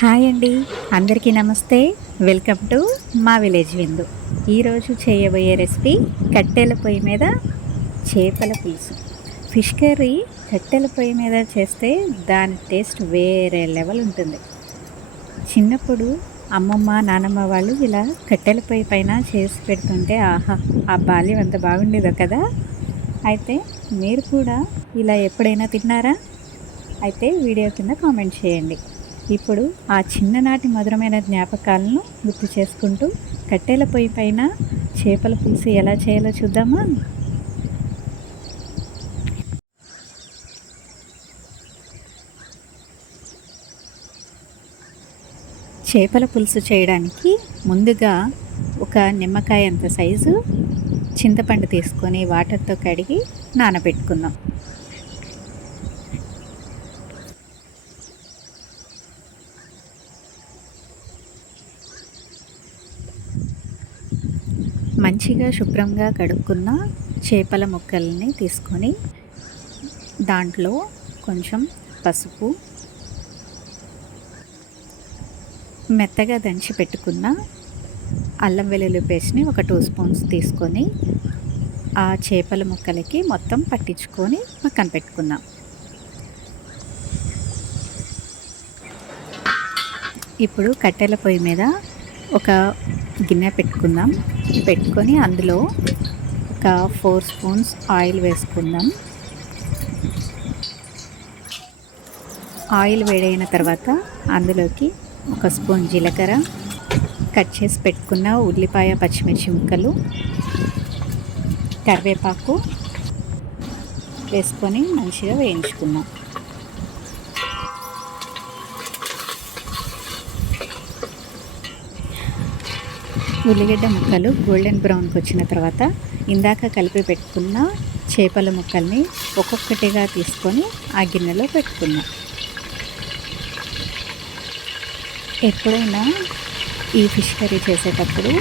Hi అండి, అందరికీ నమస్తే. వెల్కమ్ టు మా విలేజ్ విందు. ఈరోజు చేయబోయే రెసిపీ కట్టెల పొయ్యి మీద చేపల పులుసు. ఫిష్ కర్రీ కట్టెల పొయ్యి మీద చేస్తే దాని టేస్ట్ వేరే లెవెల్ ఉంటుంది. చిన్నప్పుడు అమ్మమ్మ నానమ్మ వాళ్ళు ఇలా కట్టెల పొయ్యి పైన చేసి పెడుతుంటే ఆహా, ఆ బాల్యం అంత బాగుండేదో కదా. అయితే మీరు కూడా ఇలా ఎప్పుడైనా తిన్నారా? అయితే వీడియో కింద కామెంట్ చేయండి. ఇప్పుడు ఆ చిన్ననాటి మధురమైన జ్ఞాపకాలను గుర్తు చేసుకుంటూ కట్టెల పొయ్యి పైన చేపల పులుసు ఎలా చేయాలో చూద్దామా? చేపల పులుసు చేయడానికి ముందుగా ఒక నిమ్మకాయ అంత సైజు చింతపండు తీసుకొని వాటర్తో కడిగి నానబెట్టుకుందాం. మంచిగా శుభ్రంగా కడుక్కున్న చేపల ముక్కల్ని తీసుకొని దాంట్లో కొంచెం పసుపు, మెత్తగా దంచి పెట్టుకున్న అల్లం వెల్లుల్లి పేస్ట్ని ఒక 2 స్పూన్స్ తీసుకొని ఆ చేపల ముక్కలకి మొత్తం పట్టించుకొని పక్కన పెట్టుకుందాం. ఇప్పుడు కట్టెల పొయ్యి మీద ఒక గిన్నె పెట్టుకొని అందులో ఒక 4 స్పూన్స్ ఆయిల్ వేసుకుందాం. ఆయిల్ వేడైన తర్వాత అందులోకి 1 స్పూన్ జీలకర్ర, కట్ చేసి పెట్టుకున్న ఉల్లిపాయ పచ్చిమిర్చి ముక్కలు, కరివేపాకు వేసుకొని మంచిగా వేయించుకుందాం. ఉల్లిగడ్డ ముక్కలు గోల్డెన్ బ్రౌన్కి వచ్చిన తర్వాత ఇందాక కలిపి పెట్టుకున్న చేపల ముక్కల్ని ఒక్కొక్కటిగా తీసుకొని ఆ గిన్నెలో పెట్టుకుందాం. ఎప్పుడైనా ఈ ఫిష్ కర్రీ చేసేటప్పుడు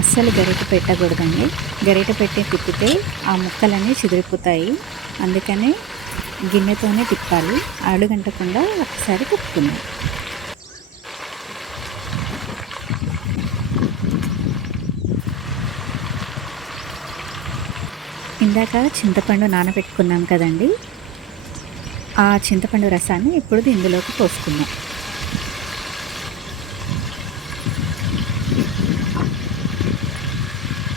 అస్సలు గరిటె పెట్టకూడదండి. గరిటె పెట్టి తిప్పితే ఆ ముక్కలన్నీ చిదిరిపోతాయి. అందుకనే గిన్నెతోనే తిప్పాలి. అడుగంటకుండా ఒకసారి తిప్పుకుందాం. ఇందాక చింతపండు నానబెట్టుకున్నాం కదండి, ఆ చింతపండు రసాన్ని ఇప్పుడు ఇందులోకి పోసుకుందాం.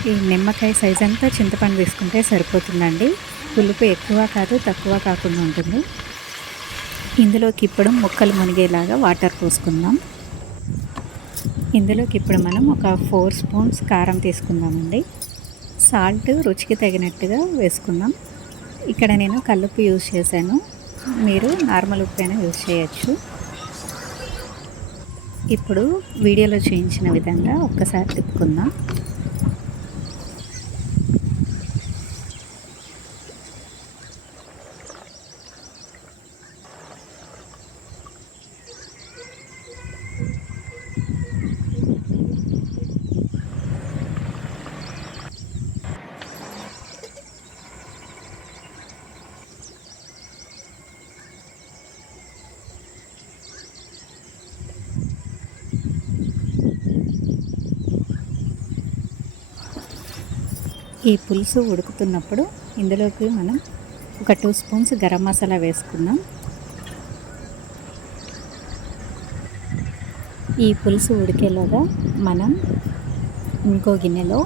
ఈ నిమ్మకాయ సైజ్ అంతా చింతపండు తీసుకుంటే సరిపోతుందండి. పులుపు ఎక్కువ కాదు, తక్కువ కాకుండా ఉంటుంది. ఇందులోకి ఇప్పుడు ముక్కలు మునిగేలాగా వాటర్ పోసుకుందాం. ఇందులోకి ఇప్పుడు మనం ఒక 4 స్పూన్స్ కారం తీసుకుందామండి. సాల్ట్ రుచికి తగినట్టుగా వేసుకుందాం. ఇక్కడ నేను కల్లుప్పు యూజ్ చేశాను, మీరు నార్మల్ ఉప్పు అయినా యూజ్ చేయొచ్చు. ఇప్పుడు వీడియోలో చూపించిన విధంగా ఒక్కసారి తిప్పుకుందాం. ఈ పులుసు ఉడుకుతున్నప్పుడు ఇందులోకి మనం ఒక 2 స్పూన్స్ గరం మసాలా వేసుకుందాం. ఈ పులుసు ఉడికేలాగా మనం ఇంకో గిన్నెలో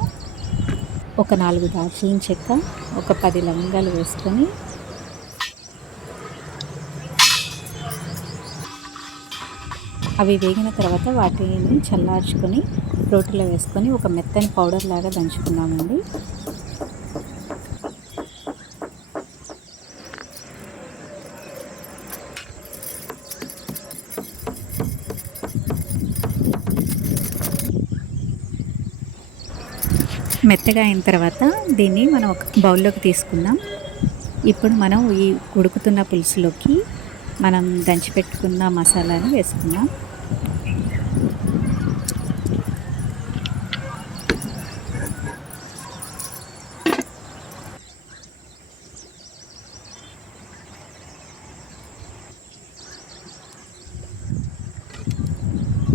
ఒక 4 దాల్చిన చెక్క, ఒక 10 లవంగాలు వేసుకొని అవి వేగిన తర్వాత వాటిని చల్లార్చుకొని రోటిలో వేసుకొని ఒక మెత్తని పౌడర్ లాగా దంచుకున్నామండి. మెత్తగా అయిన తర్వాత దీన్ని మనం ఒక బౌల్లోకి తీసుకుందాం. ఇప్పుడు మనం ఈ ఉడుకుతున్న పులుసులోకి మనం దంచిపెట్టుకున్న మసాలాను వేసుకుందాం.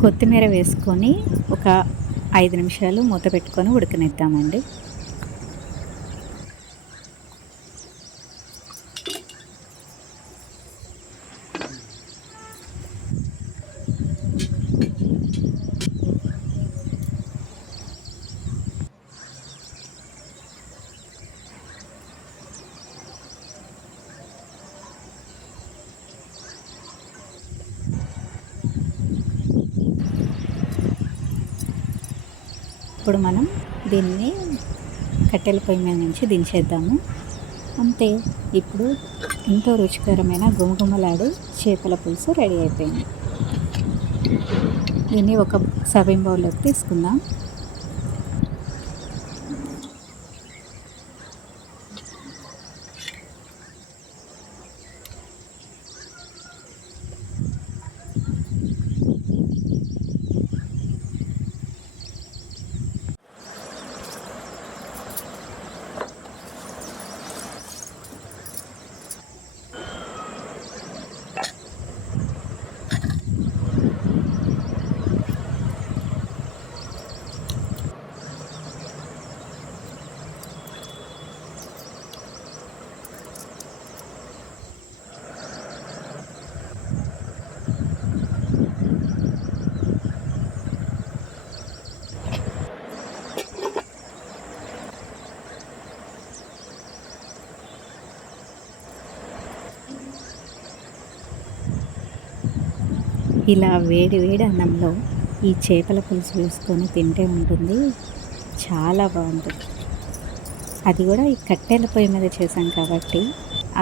కొత్తిమీర వేసుకొని ఒక 5 నిమిషాలు మూత పెట్టుకొని ఉడకనిద్దామండి. ఇప్పుడు మనం దీన్ని కట్టెల పొయ్యి మీద నుంచి దించేద్దాము. అంతే, ఇప్పుడు ఎంతో రుచికరమైన గుమగుమలాడే చేపల పులుసు రెడీ అయిపోయింది. దీన్ని ఒక సర్వింగ్ బౌల్లోకి తీసుకుందాం. ఇలా వేడి వేడి అన్నంలో ఈ చేపల పులుసు వేసుకొని తింటే ఉంటుంది, చాలా బాగుంటుంది. అది కూడా ఈ కట్టెల పొయ్యి మీద చేసాం కాబట్టి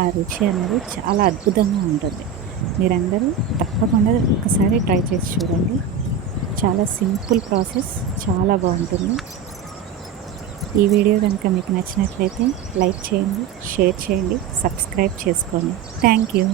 ఆ రుచి అనేది చాలా అద్భుతంగా ఉంటుంది. మీరందరూ తప్పకుండా ఒకసారి ట్రై చేసి చూడండి. చాలా సింపుల్ ప్రాసెస్, చాలా బాగుంటుంది. ఈ వీడియో కనుక మీకు నచ్చినట్లయితే లైక్ చేయండి, షేర్ చేయండి, సబ్స్క్రైబ్ చేసుకోండి. Thank you.